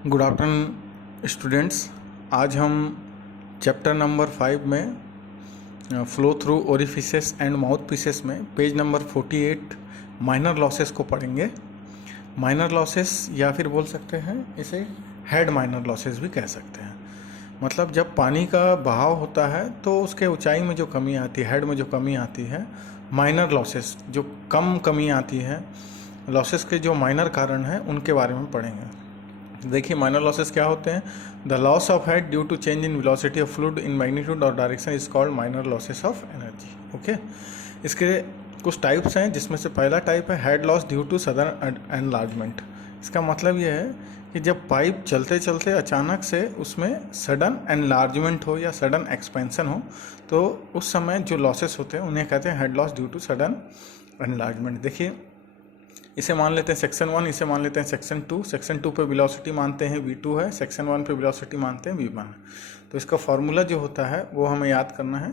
Good afternoon students. आज हम chapter number 5 में flow through orifices and mouth pieces में पेज नंबर 48 माइनर लॉसेस को पढ़ेंगे। माइनर लॉसेस या फिर बोल सकते हैं इसे हेड माइनर लॉसेस भी कह सकते हैं। मतलब जब पानी का बहाव होता है तो उसके ऊंचाई में जो कमी आती है, हेड में जो कमी आती है, माइनर लॉसेस जो कम कमी आती है, लॉसेस के जो माइनर कारण हैं उनके बारे में पढ़ेंगे। देखिए माइनर लॉसेस क्या होते हैं। The loss of head due to change in velocity of fluid in magnitude और direction is called minor losses of energy. Okay, इसके कुछ टाइप्स हैं जिसमें से पहला टाइप है head loss due to sudden enlargement. इसका मतलब ये है कि जब पाइप चलते चलते अचानक से उसमें सडन एनलार्जमेंट हो या सडन एक्सपेंशन हो तो उस समय जो लॉसेस होते हैं उन्हें कहते हैं head loss due to sudden enlargement. देखिए इसे मान लेते हैं सेक्शन 1, इसे मान लेते हैं सेक्शन 2। सेक्शन 2 पे वेलोसिटी मानते हैं v2 है, सेक्शन 1 पे वेलोसिटी मानते हैं v1। तो इसका फॉर्मूला जो होता है वो हमें याद करना है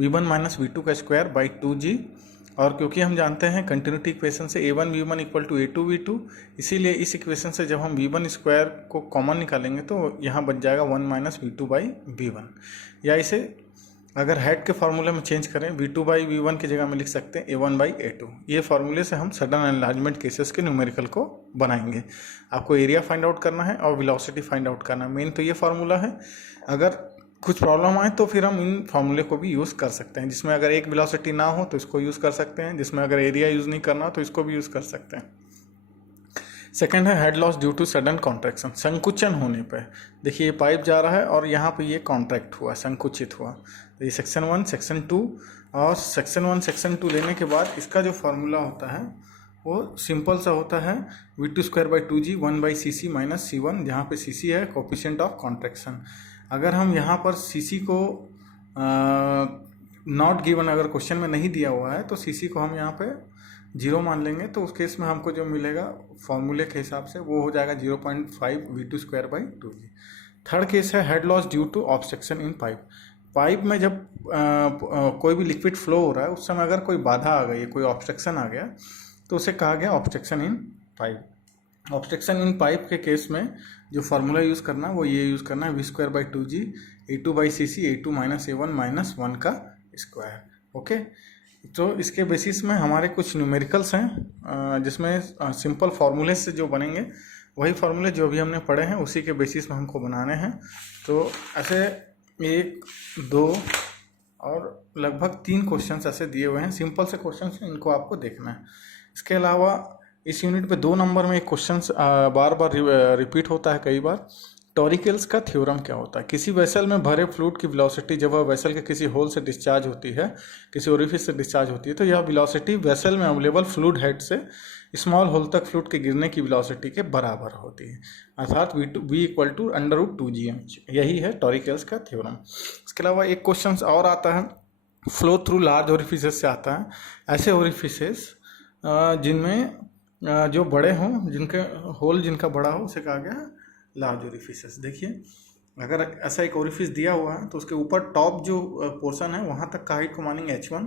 v1 माइनस v2 का स्क्वायर बाई 2g। और क्योंकि हम जानते हैं कंटिन्यूटी इक्वेशन से a1 v1 equal to a2 v2, इसीलिए इस इक्वेशन से जब हम v1 स्क्वायर को कॉमन निकालेंगे तो यहाँ बच जाएगा 1 माइनस v2 बाई v1। या इसे अगर हेड के फार्मूले में चेंज करें v2 बाई v1 की जगह में लिख सकते हैं a1 बाई a2। ये फार्मूले से हम सडन एनलार्जमेंट केसेस के न्यूमेरिकल को बनाएंगे। आपको एरिया फाइंड आउट करना है और वेलोसिटी फाइंड आउट करना है। मेन तो ये फार्मूला है। अगर कुछ प्रॉब्लम आए तो फिर हम इन फार्मूले को भी यूज़ कर सकते हैं, जिसमें अगर एक वेलोसिटी ना हो तो इसको यूज़ कर सकते हैं, जिसमें अगर एरिया यूज़ नहीं करना हो तो इसको भी यूज़ कर सकते हैं। सेकेंड है head loss due to sudden contraction, संकुचन होने पे। देखिए ये पाइप जा रहा है और यहाँ पे ये कॉन्ट्रैक्ट हुआ, संकुचित हुआ। तो ये सेक्शन 1 सेक्शन 2 और सेक्शन 1 सेक्शन 2 लेने के बाद इसका जो फार्मूला होता है वो सिंपल सा होता है v2 square by 2g 1 by C C minus c1, जहाँ पे सी सी है कोफिशिएंट ऑफ कॉन्ट्रैक्शन। अगर हम यहाँ पर सी सी को नॉट गिवन, अगर क्वेश्चन में नहीं दिया हुआ है तो सी सी को हम यहाँ पे 0 मान लेंगे, तो उस केस में हमको जो मिलेगा फॉर्मूले के हिसाब से वो हो जाएगा 0.5 v2 square by 2g। Third case है head loss due to obstruction in pipe. Pipe में जब कोई भी लिक्विड फ्लो हो रहा है उस समय अगर कोई बाधा आ गई, कोई ऑब्स्ट्रक्शन आ गया तो उसे कहा गया obstruction in pipe. Obstruction in pipe के केस में जो फार्मूला यूज़ करना है वो ये यूज़ करना है v square by 2g a2 by C C a2 minus a1 minus 1 का स्क्वायर। ओके, तो इसके बेसिस में हमारे कुछ न्यूमेरिकल्स हैं जिसमें सिंपल फार्मूले से जो बनेंगे वही फार्मूले जो भी हमने पढ़े हैं उसी के बेसिस में हमको बनाने हैं। तो ऐसे 1, 2 और लगभग 3 क्वेश्चंस ऐसे दिए हुए हैं, सिंपल से क्वेश्चंस हैं, इनको आपको देखना है। इसके अलावा इस यूनिट पे 2 नंबर में एक क्वेश्चन बार बार रिपीट होता है कई बार। टॉरिकल्स का थ्योरम क्या होता है। किसी वेसल में भरे फ्लूइड की वेलोसिटी जब वह वेसल के किसी होल से डिस्चार्ज होती है, किसी ओरिफिस से डिस्चार्ज होती है, तो यह वेलोसिटी वेसल में अवेलेबल फ्लूइड हेड से स्मॉल होल तक फ्लूइड के गिरने की वेलोसिटी के बराबर होती है, अर्थात v इक्वल टू √2gm। यही है टॉरिकल्स का थ्योरम। इसके अलावा एक क्वेश्चन और आता है फ्लो थ्रू लार्ज ओरिफिसेस से आता है। ऐसे ओरिफिसेस जिनमें जो बड़े हों, जिनके होल जिनका बड़ा हो उसे कहा गया लार्ज ओरिफिसेस। देखिए अगर ऐसा एक ओरिफिस दिया हुआ है तो उसके ऊपर टॉप जो पोर्शन है वहाँ तक का हाइट को मानेंगे h1,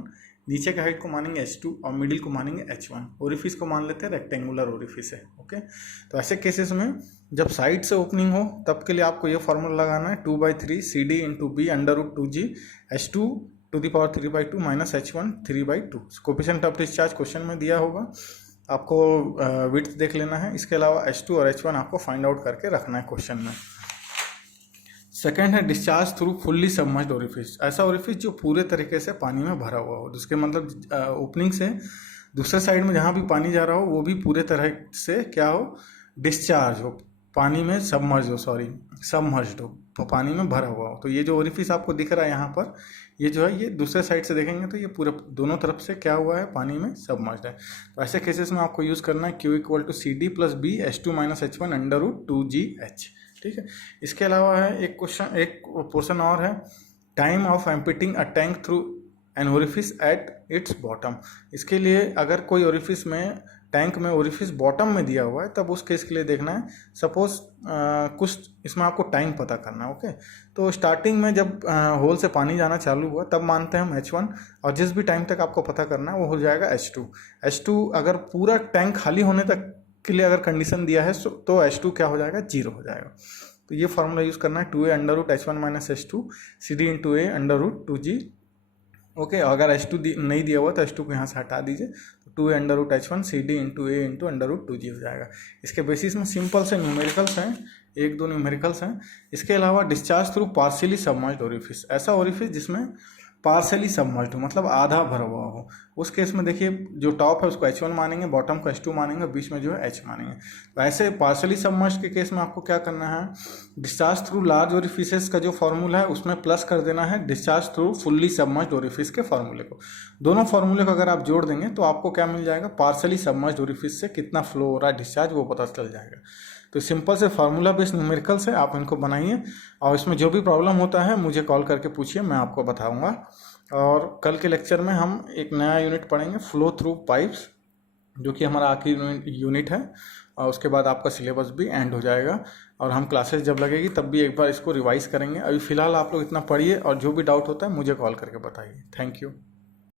नीचे का हाइट को मानेंगे h2 और मिडिल को मानेंगे h1। ओरिफिस को मान लेते हैं रेक्टेंगुलर ओरिफिस है। ओके, तो ऐसे केसेस में जब साइड से ओपनिंग हो तब के लिए आपको ये फॉर्मूला लगाना है 2/3 CD into B √2g h2 to the power 3/2 minus h1 3/2। Coefficient of discharge question में दिया होगा, आपको विड्थ देख लेना है। इसके अलावा h2 और h1 आपको फाइंड आउट करके रखना है क्वेश्चन में। सेकेंड है discharge through fully submerged orifice. ऐसा ओरिफिस जो पूरे तरीके से पानी में भरा हुआ हो, जिसके मतलब ओपनिंग से दूसरे साइड में जहाँ भी पानी जा रहा हो वो भी पूरे तरह से क्या हो, डिस्चार्ज हो, पानी में सबमर्ज्ड हो, तो पानी में भरा हुआ हो। तो ये जो ओरिफिस आपको दिख रहा है यहाँ पर, ये जो है ये दूसरे साइड से देखेंगे तो ये पूरे दोनों तरफ से क्या हुआ है, पानी में सबमर्ज्ड है। तो ऐसे केसेस में आपको यूज़ करना है Q equal to CD plus B h2 minus h1 √2gh। ठीक है, इसके अलावा है एक क्वेश्चन, एक पोर्शन और है time of emptying a tank through an orifice at its bottom. इसके लिए अगर कोई ओरिफिस में, टैंक में ओरिफिस बॉटम में दिया हुआ है तब उस केस के लिए देखना है। सपोज कुछ इसमें आपको टाइम पता करना है। ओके, तो स्टार्टिंग में जब होल से पानी जाना चालू हुआ तब मानते हैं हम h1, और जिस भी टाइम तक आपको पता करना है वो हो जाएगा h2। अगर पूरा टैंक खाली होने तक के लिए अगर कंडीशन दिया है तो H2 क्या हो जाएगा, 0 हो जाएगा। तो ये फॉर्मूला यूज़ करना है 2a under root H1 minus H2 CD into a under root 2g। Okay, अगर H2 नहीं दिया हुआ तो H2 को यहाँ से हटा दीजिए, तो 2a under root H1 CD into a into under root 2g हो जाएगा। इसके बेसिस में सिंपल से न्यूमेरिकल्स हैं, 1-2 न्यूमेरिकल्स हैं। इसके अलावा discharge through partially submerged orifice, ऐसा ओरिफिस जिसमें पार्शियली सबमर्ज्ड हो, मतलब आधा भरा हुआ हो, उस केस में देखिए जो टॉप है उसको H1 मानेंगे, बॉटम को H2 मानेंगे, बीच में जो है H मानेंगे। तो ऐसे पार्शियली सबमर्ज्ड के केस में आपको क्या करना है, डिस्चार्ज थ्रू लार्ज ओरिफिसेस का जो फॉर्मूला है उसमें प्लस कर देना है discharge through fully submerged orifice के फॉर्मूले को। दोनों फॉर्मूले को अगर आप जोड़ देंगे तो आपको क्या मिल जाएगा, पार्शियली सबमर्ज्ड ओरिफिस से कितना फ्लो हो रहा है डिस्चार्ज, वो पता चल जाएगा। तो सिंपल से फार्मूला बेस्ड न्यूमेरिकल्स है, आप इनको बनाइए और इसमें जो भी प्रॉब्लम होता है मुझे कॉल करके पूछिए, मैं आपको बताऊंगा। और कल के लेक्चर में हम एक नया यूनिट पढ़ेंगे, फ्लो थ्रू पाइप्स, जो कि हमारा आखिरी यूनिट है, और उसके बाद आपका सिलेबस भी एंड हो जाएगा। और हम क्लासेस जब लगेगी तब भी एक बार इसको रिवाइज करेंगे। अभी फ़िलहाल आप लोग इतना पढ़िए और जो भी डाउट होता है मुझे कॉल करके बताइए। Thank you.